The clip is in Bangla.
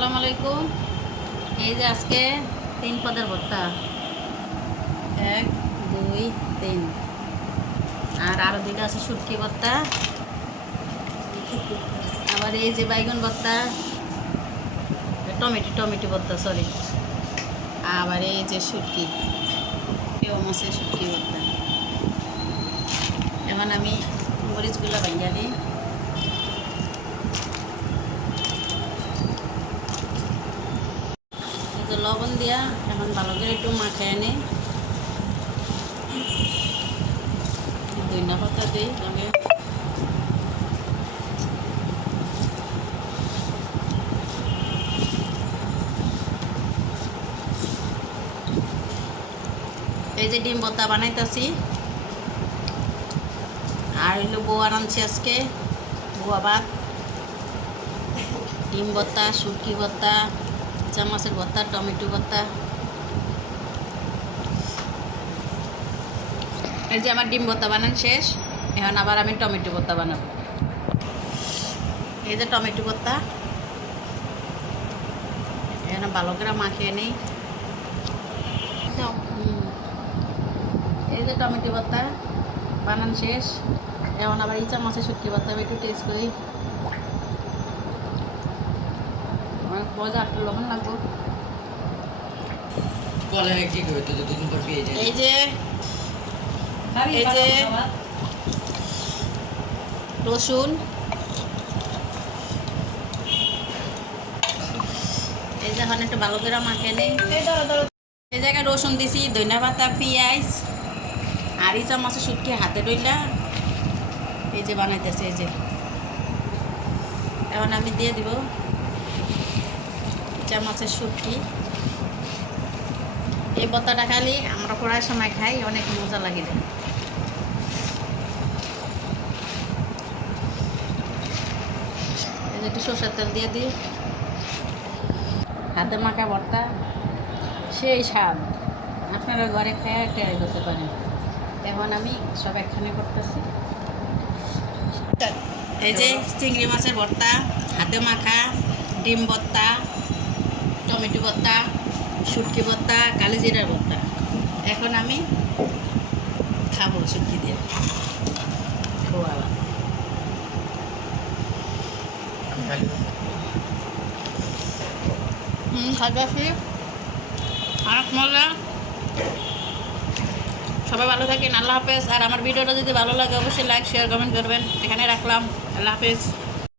আসসালামু আলাইকুম। এই যে আজকে 3 পদের ভর্তা, 1 2 3, আর আরো দুইটা আছে শুটকি ভর্তা, আবার এই যে বাইগন ভর্তা, টমেটো ভর্তা, সরি, আবার এই যে শুটকি, কেউ মাছের শুটকি ভর্তা। এখন আমি মরিচগুলো ভাঙিয়ে দিই। লবণ দিয়া এখন ভালো করে একটু মাখায় আনি, ধনিয়া পাতা দিই লগে, এই যে ডিম ভর্তা বানাইতেছি। আর হইলো বউ আনছি আজকে, বউ ভাত, ডিম ভর্তা, শুটকি ভর্তা, মাছের ভর্তা, টমেটো ভর্তা। এই যে আমার ডিম ভর্তা বানান শেষ, এখন আবার আমি টমেটো ভর্তা বানাবো। এই যে টমেটো ভর্তা, এখন ভালো করে মাখিয়ে নিই। এই যে টমেটো ভর্তা বানান শেষ, এখন আবার ইচা মাছের শুটকি ভর্তা একটু টেস্ট করি। আমার মজা, একটু লবণ লাগবো। এই যে রসুন, এই যে এখন একটু ভালো করে মাখিয়ে নিই। এই জায়গায় রসুন দিছি, ধনিয়া পাতা, পেঁয়াজ আর ইচা মাছের শুটকি হাতে ডইলা এই যে বানাইতেছে। এই যে এখন আমি দিয়ে দিব ইচা মাছের শুটকি। এই ভর্তাটা খালি আমরা প্রায় সময় খাই, অনেক মজা লাগে। এই যে একটু সরষের তেল দিয়ে দিই, হাতে মাখা ভর্তা সেই স্বাদ, আপনারা ঘরে খেয়ে ট্রাই করতে পারেন। এখন আমি সব একখানে করতেছি। এই যে চিংড়ি মাছের ভর্তা, হাতে মাখা, ডিম ভর্তা, টমেটো ভর্তা, শুটকি ভর্তা, কালি জিরার ভর্তা। এখন আমি খাবো শুটকি দিয়ে। খাচ্ছি, অনেক মজা। সবাই ভালো থাকেন, আল্লাহ হাফেজ। আর আমার ভিডিওটা যদি ভালো লাগে অবশ্যই লাইক, শেয়ার, কমেন্ট করবেন। এখানে রাখলাম, আল্লাহ হাফেজ।